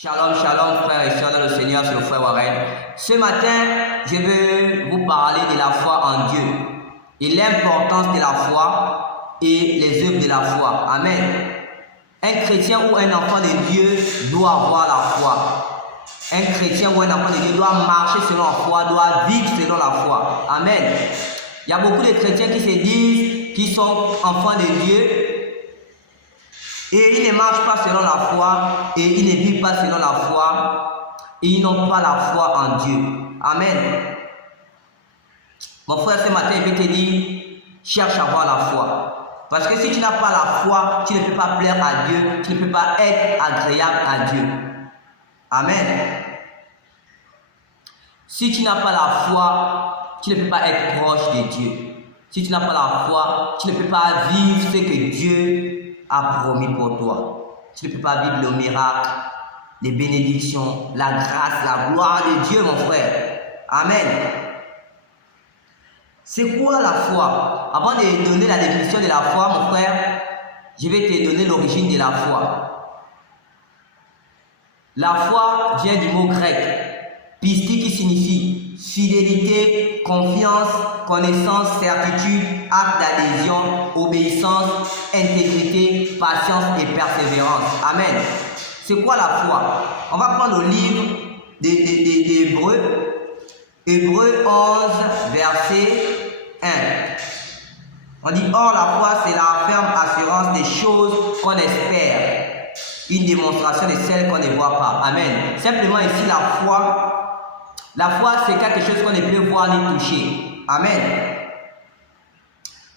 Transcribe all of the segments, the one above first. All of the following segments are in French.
Shalom, shalom, frères et sœurs dans le Seigneur, c'est le frère Warren. Ce matin, je veux vous parler de la foi en Dieu et l'importance de la foi et les œuvres de la foi. Amen. Un chrétien ou un enfant de Dieu doit avoir la foi. Un chrétien ou un enfant de Dieu doit marcher selon la foi, doit vivre selon la foi. Amen. Il y a beaucoup de chrétiens qui se disent qu'ils sont enfants de Dieu. Et ils ne marchent pas selon la foi, et ils ne vivent pas selon la foi, et ils n'ont pas la foi en Dieu. Amen. Mon frère, ce matin, je vais te dire, cherche à avoir la foi. Parce que si tu n'as pas la foi, tu ne peux pas plaire à Dieu, tu ne peux pas être agréable à Dieu. Amen. Si tu n'as pas la foi, tu ne peux pas être proche de Dieu. Si tu n'as pas la foi, tu ne peux pas vivre ce que Dieu a promis pour toi. Tu ne peux pas vivre le miracle, les bénédictions, la grâce, la gloire de Dieu, mon frère. Amen. C'est quoi la foi? Avant de donner la définition de la foi, mon frère, je vais te donner l'origine de la foi. La foi vient du mot grec pistis qui signifie fidélité, confiance, connaissance, certitude, acte d'adhésion, obéissance, intégrité, patience et persévérance. Amen. C'est quoi la foi? On va prendre le livre d'Hébreux, Hébreux 11, verset 1. On dit, or la foi c'est la ferme assurance des choses qu'on espère, une démonstration de celles qu'on ne voit pas. Amen. Simplement ici la foi c'est quelque chose qu'on ne peut voir ni toucher. Amen.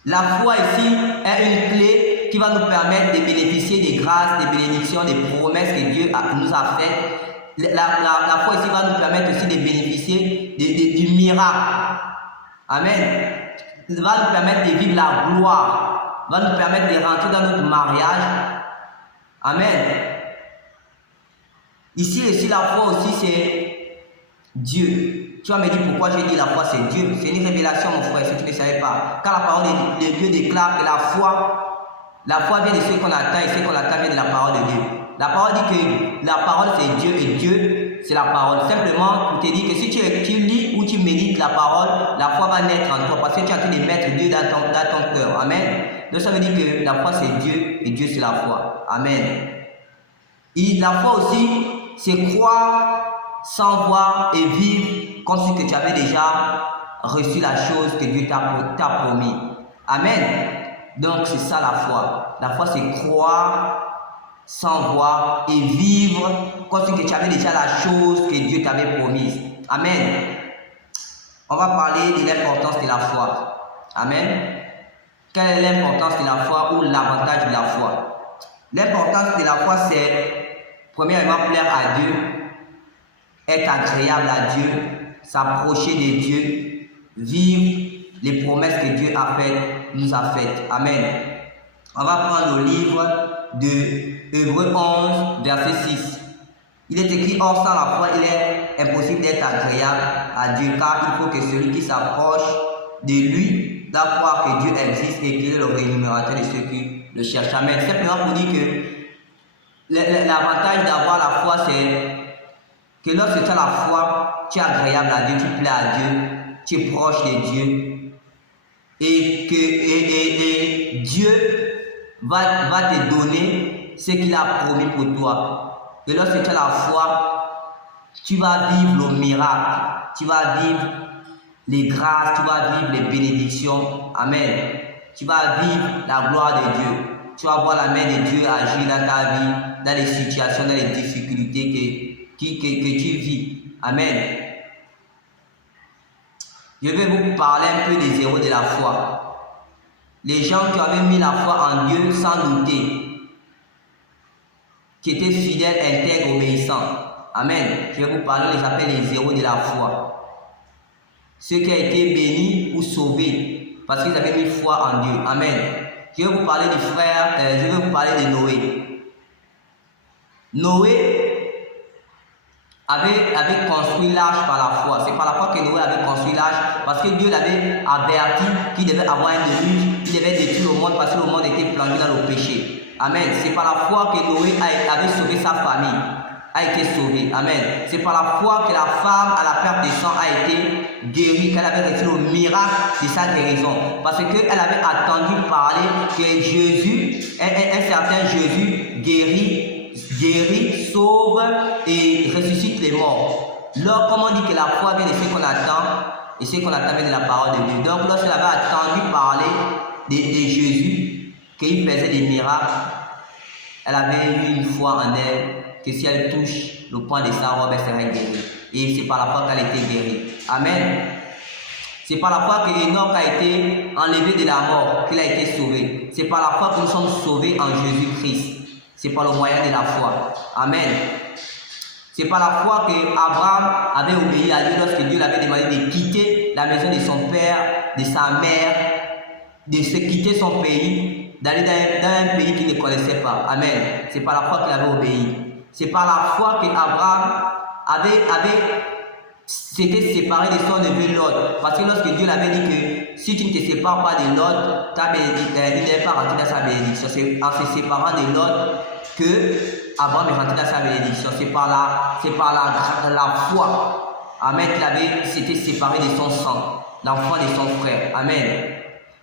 La foi ici est une clé qui va nous permettre de bénéficier des grâces, des bénédictions, des promesses que Dieu nous a faites. La foi ici va nous permettre aussi de bénéficier du miracle. Amen. Ça va nous permettre de vivre la gloire. Va nous permettre de rentrer dans notre mariage. Amen. Ici, la foi aussi, c'est Dieu. Tu vas me dire pourquoi j'ai dit la foi, c'est Dieu. C'est une révélation, mon frère, si tu ne savais pas. Car la parole de Dieu déclare que la foi vient de ce qu'on attend et ce qu'on attend vient de la parole de Dieu. La parole dit que la parole, c'est Dieu et Dieu, c'est la parole. Simplement, pour te dire que si tu lis ou tu médites la parole, la foi va naître en toi parce que tu es en train de mettre Dieu dans ton cœur. Amen. Donc, ça veut dire que la foi, c'est Dieu et Dieu, c'est la foi. Amen. Et la foi aussi, c'est croire sans voir et vivre comme si que tu avais déjà reçu la chose que Dieu t'a promis. Amen. Donc, c'est ça la foi. La foi, c'est croire sans voir et vivre comme si que tu avais déjà la chose que Dieu t'avait promise. Amen. On va parler de l'importance de la foi. Amen. Quelle est l'importance de la foi ou l'avantage de la foi? L'importance de la foi, c'est premièrement plaire à Dieu, être agréable à Dieu, s'approcher de Dieu, vivre les promesses que Dieu nous a faites. Amen. On va prendre le livre de Hébreux 11, verset 6. Il est écrit, or sans la foi, il est impossible d'être agréable à Dieu, car il faut que celui qui s'approche de lui doit croire que Dieu existe et qu'il est le rémunérateur de ceux qui le cherchent. Amen. Simplement pour dire que l'avantage d'avoir la foi, c'est que lorsque tu as la foi, tu es agréable à Dieu, tu plais à Dieu, tu es proche de Dieu. Et Dieu va te donner ce qu'il a promis pour toi. Et lorsque tu as la foi, tu vas vivre le miracle, tu vas vivre les grâces, tu vas vivre les bénédictions. Amen. Tu vas vivre la gloire de Dieu. Tu vas voir la main de Dieu agir dans ta vie, dans les situations, dans les difficultés que tu vis. Amen. Je vais vous parler un peu des héros de la foi. Les gens qui avaient mis la foi en Dieu sans douter, qui étaient fidèles, intègres, obéissants. Amen. Je vais vous parler, je les appelle les héros de la foi. Ceux qui ont été bénis ou sauvés parce qu'ils avaient mis foi en Dieu. Amen. Je vais vous parler du frère, je vais vous parler de Noé. Noé avait construit l'arche par la foi. C'est par la foi que Noé avait construit l'arche parce que Dieu l'avait averti qu'il devait avoir un déluge, il devait détruire le monde parce que le monde était plongé dans le péché. Amen. C'est par la foi que Noé avait sauvé sa famille. a été sauvée. Amen. C'est par la foi que la femme à la perte de sang a été guérie, qu'elle avait reçu le miracle de sa guérison. Parce qu'elle avait attendu parler que Jésus, un certain Jésus guérit, sauve et ressuscite les morts. Lors, comme on dit que la foi vient de ce qu'on attend, et ce qu'on attend vient de la parole de Dieu. Donc lorsqu'elle avait attendu parler de Jésus, qu'il faisait des miracles, elle avait eu une foi en elle, que si elle touche le point de sa robe, elle serait guérie. Et c'est par la foi qu'elle a été guérie. Amen. C'est par la foi que Enoch a été enlevé de la mort, qu'il a été sauvé. C'est par la foi que nous sommes sauvés en Jésus-Christ. C'est par le moyen de la foi. Amen. C'est par la foi qu'Abraham avait obéi à Dieu lorsque Dieu l'avait demandé de quitter la maison de son père, de sa mère, de se quitter son pays, d'aller dans un pays qu'il ne connaissait pas. Amen. C'est par la foi qu'il avait obéi. C'est par la foi qu'Abraham s'était séparé de son neveu Lot. Parce que lorsque Dieu l'avait dit que si tu ne te sépares pas de Lot, ta bénédiction, il n'est pas rentré dans sa bénédiction. C'est en se séparant de Lot que Abraham est rentré dans sa bénédiction. C'est par la foi. Amen. Qu'il s'était séparé de son sang, l'enfant de son frère. Amen.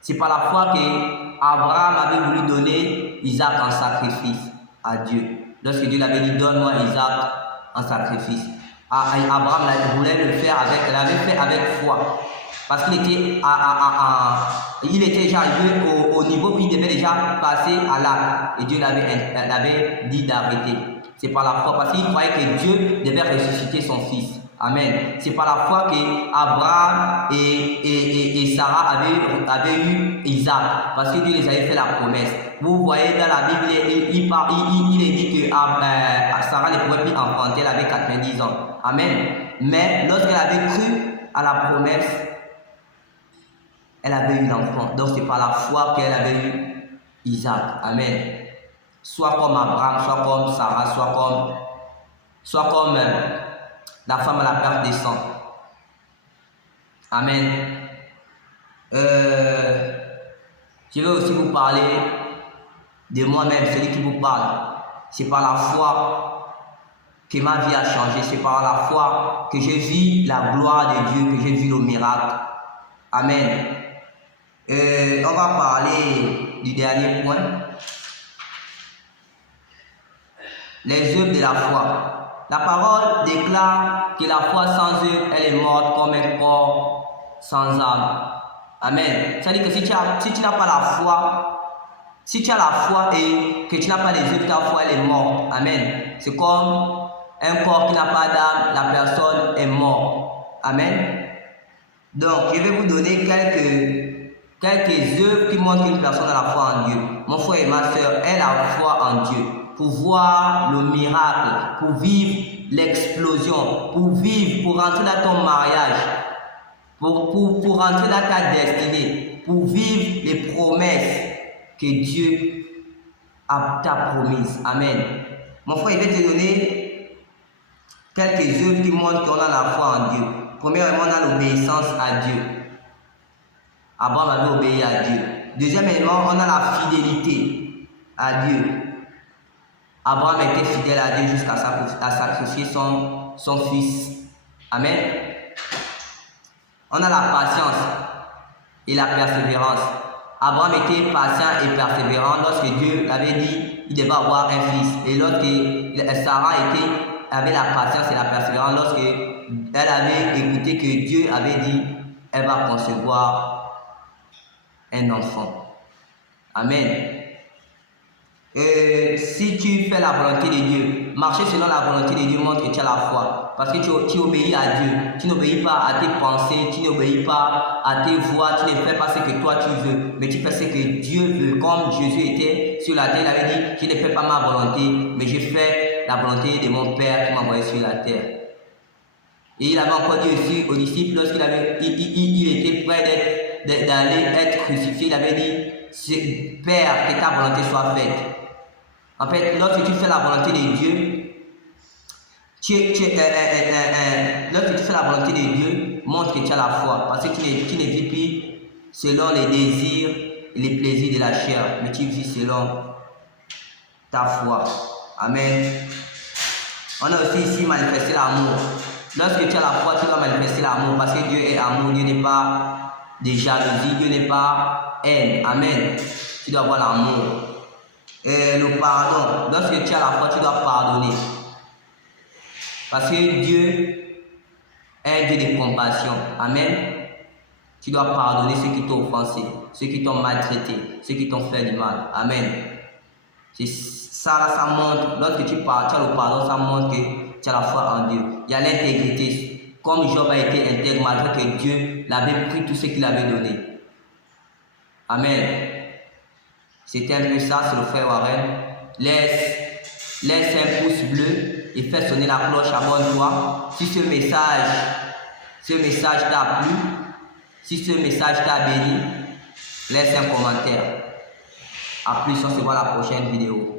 C'est par la foi qu'Abraham avait voulu donner Isaac en sacrifice à Dieu. Lorsque Dieu l'avait dit, donne-moi Isaac en sacrifice. Abraham voulait le faire l'avait fait avec foi. Parce qu'il était, il était déjà arrivé au niveau où il devait déjà passer à l'acte. Et Dieu l'avait dit d'arrêter. C'est par la foi, parce qu'il croyait que Dieu devait ressusciter son fils. Amen. C'est par la foi qu'Abraham et Sarah avaient eu Isaac. Parce que Dieu les avait fait la promesse. Vous voyez dans la Bible, il est dit que Sarah ne pouvait plus enfanter, elle avait 90 ans. Amen. Mais lorsqu'elle avait cru à la promesse, elle avait eu l'enfant. Donc c'est par la foi qu'elle avait eu Isaac. Amen. Soit comme Abraham, soit comme Sarah, soit comme la femme à la perte des sangs. Amen. Je vais aussi vous parler de moi-même, celui qui vous parle. C'est par la foi que ma vie a changé. C'est par la foi que j'ai vu la gloire de Dieu, que j'ai vu le miracle. Amen. On va parler du dernier point. Les œuvres de la foi. La parole déclare que la foi sans œuvre, elle est morte comme un corps sans âme. Amen. C'est-à-dire que si tu n'as pas la foi, si tu as la foi et que tu n'as pas les œuvres, ta foi elle est morte. Amen. C'est comme un corps qui n'a pas d'âme, la personne est morte. Amen. Donc, je vais vous donner quelques œuvres qui montrent qu'une personne a la foi en Dieu. Mon frère et ma soeur, elle a la foi en Dieu. Pour voir le miracle, pour vivre l'explosion, pour rentrer dans ton mariage, pour rentrer dans ta destinée, pour vivre les promesses que Dieu t'a promises. Amen. Mon frère, il va te donner quelques œuvres qui montrent qu'on a la foi en Dieu. Premièrement, on a l'obéissance à Dieu. Abraham avait obéi à Dieu. Deuxièmement, on a la fidélité à Dieu. Abraham était fidèle à Dieu jusqu'à sacrifier son fils. Amen. On a la patience et la persévérance. Abraham était patient et persévérant lorsque Dieu avait dit qu'il devait avoir un fils. Et lorsque Sarah avait la patience et la persévérance lorsqu'elle avait écouté que Dieu avait dit elle va concevoir un enfant. Amen. Si tu fais la volonté de Dieu, marcher selon la volonté de Dieu montre que tu as la foi. Parce que tu obéis à Dieu. Tu n'obéis pas à tes pensées, tu n'obéis pas à tes voix, tu ne fais pas ce que toi tu veux, mais tu fais ce que Dieu veut. Comme Jésus était sur la terre, il avait dit, je ne fais pas ma volonté, mais je fais la volonté de mon Père qui m'a envoyé sur la terre. Et il avait encore dit aussi aux disciples, lorsqu'il était prêt d'aller être crucifié, il avait dit, Père, que ta volonté soit faite. En fait, lorsque tu fais la volonté de Dieu, lorsque tu fais la volonté de Dieu, montre que tu as la foi. Parce que tu ne vis plus selon les désirs et les plaisirs de la chair, mais tu vis selon ta foi. Amen. On a aussi ici manifesté l'amour. Lorsque tu as la foi, tu dois manifester l'amour parce que Dieu est amour. Dieu n'est pas de jalousie, Dieu n'est pas haine. Amen. Tu dois avoir l'amour. Et le pardon. Lorsque tu as la foi, tu dois pardonner. Parce que Dieu est un Dieu de compassion. Amen. Tu dois pardonner ceux qui t'ont offensé, ceux qui t'ont maltraité, ceux qui t'ont fait du mal. Amen. C'est ça, là, ça montre, lorsque tu as le pardon, ça montre que tu as la foi en Dieu. Il y a l'intégrité. Comme Job a été intègre malgré que Dieu l'avait pris tout ce qu'il avait donné. Amen. C'était un peu ça, c'est le frère Warren. Laisse un pouce bleu et fais sonner la cloche, abonne-toi. Si ce message t'a plu, si ce message t'a béni, laisse un commentaire. A plus, on se voit la prochaine vidéo.